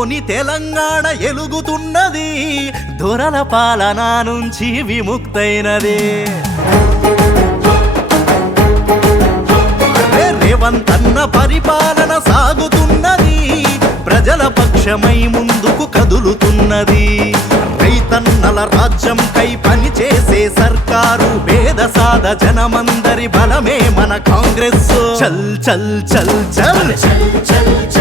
తోని తెలంగాణ ఎలుగుతున్నది. దొరల పాలన నుంచి విముక్తైనది. అరే రేవంత్ అన్న పరిపాలన సాగుతున్నది. ప్రజల పక్షమై ముందుకు కదులుతున్నది. రైతన్నల రాజ్యంకై పనిచేసే సర్కారు పేద సాద జనమందరి బలమే మన కాంగ్రెస్. చల్ చల్. చల్ చల్ చల్ చల్.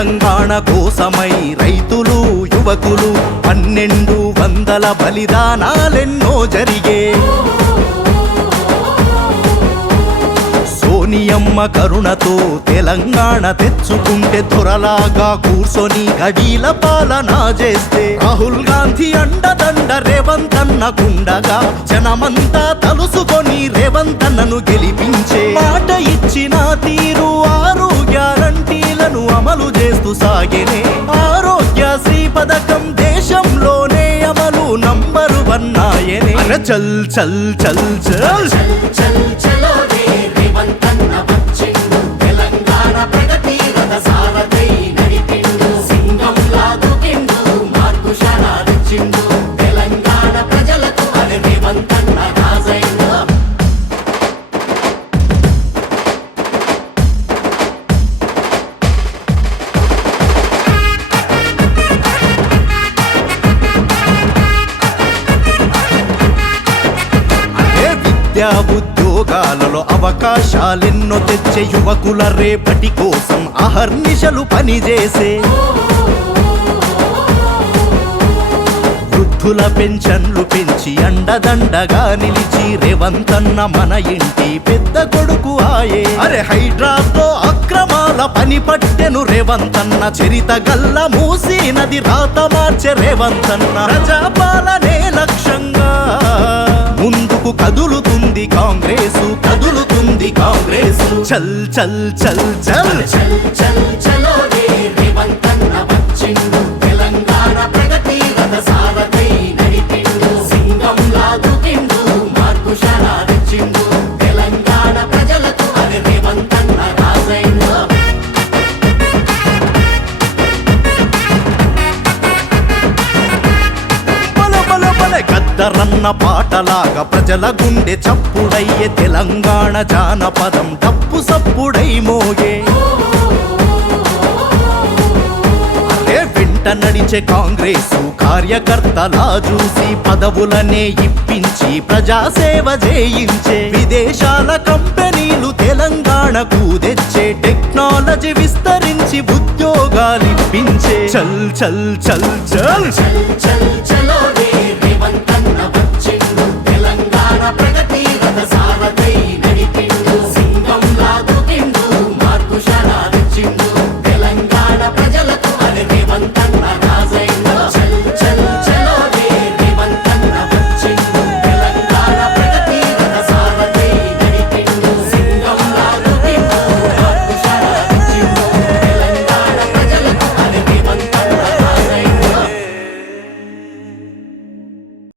తెలంగాణ కోసమై రైతులు యువకులు పన్నెండు వందల బలిదానాలెన్నో జరిగే సోనియమ్మ కరుణతో తెలంగాణ తెచ్చుకుంటే త్వరలాగా కూర్చొని గడీల పాలన చేస్తే రాహుల్ గాంధీ అండదండ రేవంత్ అన్నకుండగా జనమంతా తలుసుకొని రేవంత్ అన్నను గెలిపించే మాట ఇచ్చిన తీరు ఆ ఆయనే అరే చల్ చల్ చల్ చల్. చల్ చల్ చలో రే రేవంతన్న వచ్చిండు తెలంగాణ ప్రగతి ఉద్యోగాలలో అవకాశాలెన్నో తెచ్చే యువకుల రేపటి కోసం అహర్నిశలు పనిచేసే వృద్ధుల పెన్షన్లు పెంచి అండదండగా నిలిచి రేవంతన్న మన ఇంటి పెద్ద కొడుకు ఆయే. అరే హైడ్రాతో అక్రమాల పని పట్టెను రేవంతన్న చరిత గల్ల మూసి నది రాత మార్చే రేవంతన్న. ప్రజాపాలనే లక్ష్యంగా ముందుకు కదులు చల్ చల్ చల్ చల్. చల్ చల్ చలో గద్దరన్న పాటలాగా ప్రజల గుండె చప్పుడయ్యే తెలంగాణ జానపదం డప్పు సప్పుడై మోగే. అదే వెంట నడిచే కాంగ్రెసు కార్యకర్తలా చూసి పదవులనే ఇప్పించి ప్రజాసేవ చేయించే విదేశాల కంపెనీలు తెలంగాణకు తెచ్చే టెక్నాలజీ విస్తరించి ఉద్యోగాలిప్పించే. చల్ చల్ చల్ చల్ చల్ చల్